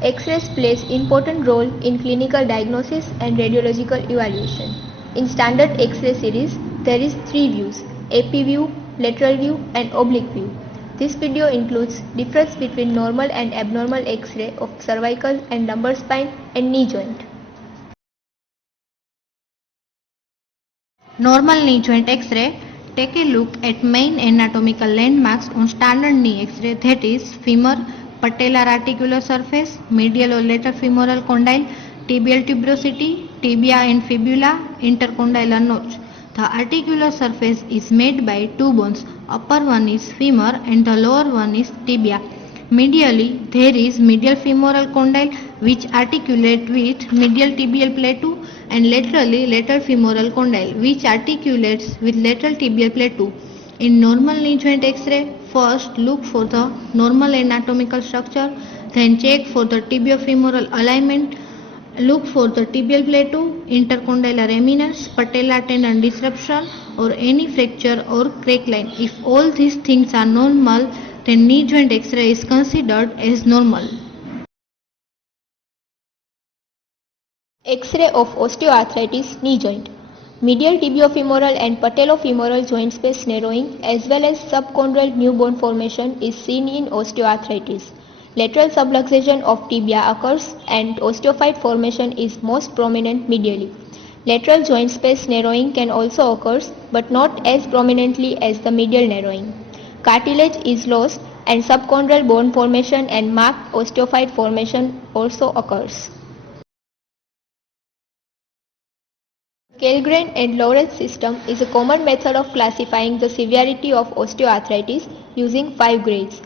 X-rays plays important role in clinical diagnosis and radiological evaluation. In standard X-ray series, there is 3 views: AP view, lateral view and oblique view. This video includes difference between normal and abnormal X-ray of cervical and lumbar spine and knee joint. Normal knee joint X-ray. Take a look at main anatomical landmarks on standard knee X-ray, that is femur, patellar articular surface, medial or lateral femoral condyle, tibial tuberosity, tibia and fibula, intercondylar notch. The articular surface is made by two bones. Upper one is femur and the lower one is tibia. Medially, there is medial femoral condyle which articulate with medial tibial plateau, and laterally lateral femoral condyle which articulates with lateral tibial plateau. In normal knee joint X-ray, first look for the normal anatomical structure, then check for the tibiofemoral alignment, look for the tibial plateau, intercondylar eminence, patellar tendon disruption or any fracture or crack line. If all these things are normal, then knee joint X-ray is considered as normal. X-ray of osteoarthritis knee joint. Medial tibiofemoral and patellofemoral joint space narrowing as well as subchondral new bone formation is seen in osteoarthritis. Lateral subluxation of tibia occurs and osteophyte formation is most prominent medially. Lateral joint space narrowing can also occur but not as prominently as the medial narrowing. Cartilage is lost and subchondral bone formation and marked osteophyte formation also occurs. Kellgren and Lawrence system is a common method of classifying the severity of osteoarthritis using 5 grades.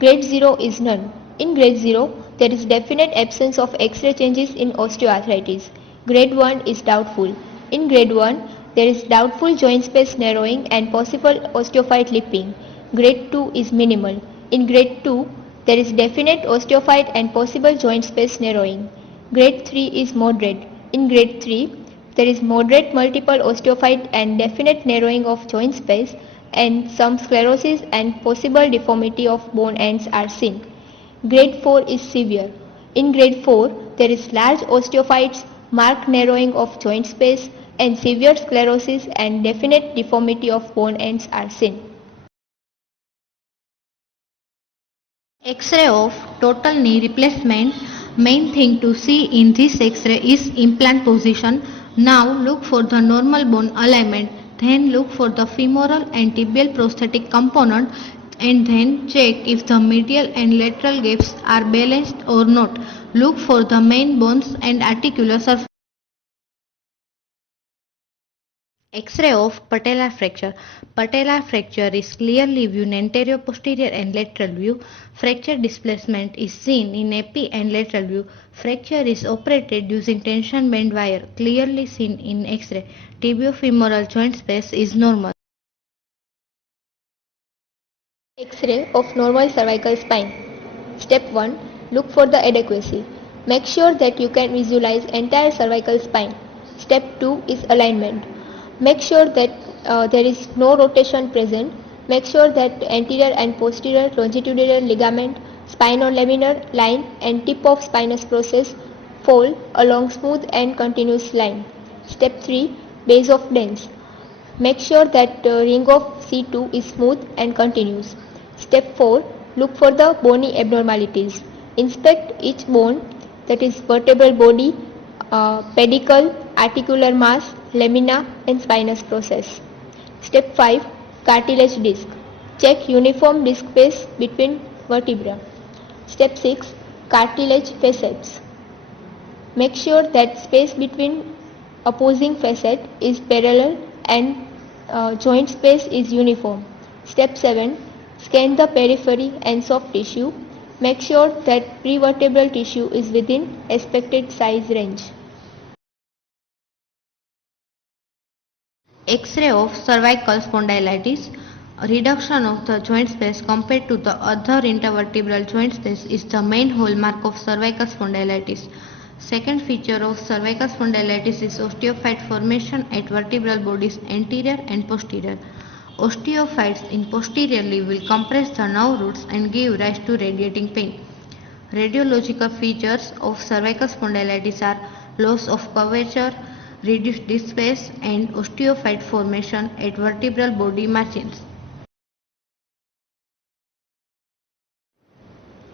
Grade 0 is none. In grade 0, there is definite absence of X-ray changes in osteoarthritis. Grade 1 is doubtful. In grade 1, there is doubtful joint space narrowing and possible osteophyte lipping. Grade 2 is minimal. In grade 2, there is definite osteophyte and possible joint space narrowing. Grade 3 is moderate. In grade 3, there is moderate multiple osteophyte and definite narrowing of joint space, and some sclerosis and possible deformity of bone ends are seen. Grade 4 is severe. In grade 4, there is large osteophytes, marked narrowing of joint space, and severe sclerosis and definite deformity of bone ends are seen. X-ray of total knee replacement. Main thing to see in this X-ray is implant position. Now look for the normal bone alignment, then look for the femoral and tibial prosthetic component, and then check if the medial and lateral gaps are balanced or not. Look for the main bones and articular surface. X-ray of patellar fracture. Patellar fracture is clearly viewed in anterior, posterior and lateral view. Fracture displacement is seen in AP and lateral view. Fracture is operated using tension band wire, clearly seen in X-ray. Tibiofemoral joint space is normal. X-ray of normal cervical spine. Step 1. Look for the adequacy. Make sure that you can visualize entire cervical spine. Step 2 is alignment. Make sure that there is no rotation present. Make sure that anterior and posterior longitudinal ligament, spinolaminar line and tip of spinous process fall along smooth and continuous line. Step 3. Base of dens. Make sure that ring of C2 is smooth and continuous. Step 4. Look for the bony abnormalities. Inspect each bone, that is vertebral body, pedicle, articular mass, lamina and spinous process. Step 5. Cartilage disc. Check uniform disc space between vertebra. Step 6. Cartilage facets. Make sure that space between opposing facet is parallel and joint space is uniform. Step 7. Scan the periphery and soft tissue. Make sure that prevertebral tissue is within expected size range. X-ray of cervical spondylitis. Reduction of the joint space compared to the other intervertebral joint space is the main hallmark of cervical spondylitis. Second feature of cervical spondylitis is osteophyte formation at vertebral bodies anterior and posterior. Osteophytes in posteriorly will compress the nerve roots and give rise to radiating pain. Radiological features of cervical spondylitis are loss of curvature, reduced disc space, and osteophyte formation at vertebral body margins.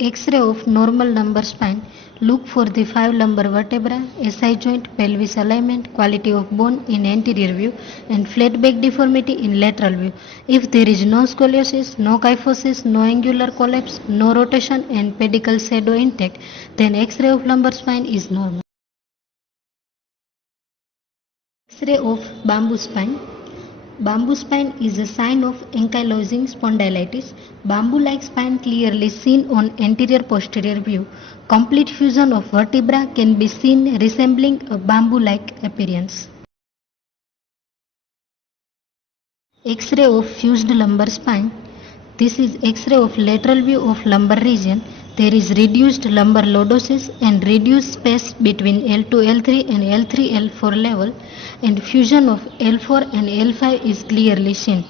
X-ray of normal lumbar spine. Look for the 5 lumbar vertebra, SI joint, pelvis alignment, quality of bone in anterior view, and flat back deformity in lateral view. If there is no scoliosis, no kyphosis, no angular collapse, no rotation, and pedicle shadow intact, then X-ray of lumbar spine is normal. X-ray of bamboo spine. Bamboo spine is a sign of ankylosing spondylitis. Bamboo-like spine clearly seen on anterior-posterior view. Complete fusion of vertebra can be seen resembling a bamboo-like appearance. X-ray of fused lumbar spine. This is X-ray of lateral view of lumbar region. There is reduced lumbar lordosis and reduced space between L2, L3 and L3, L4 level, and fusion of L4 and L5 is clearly seen.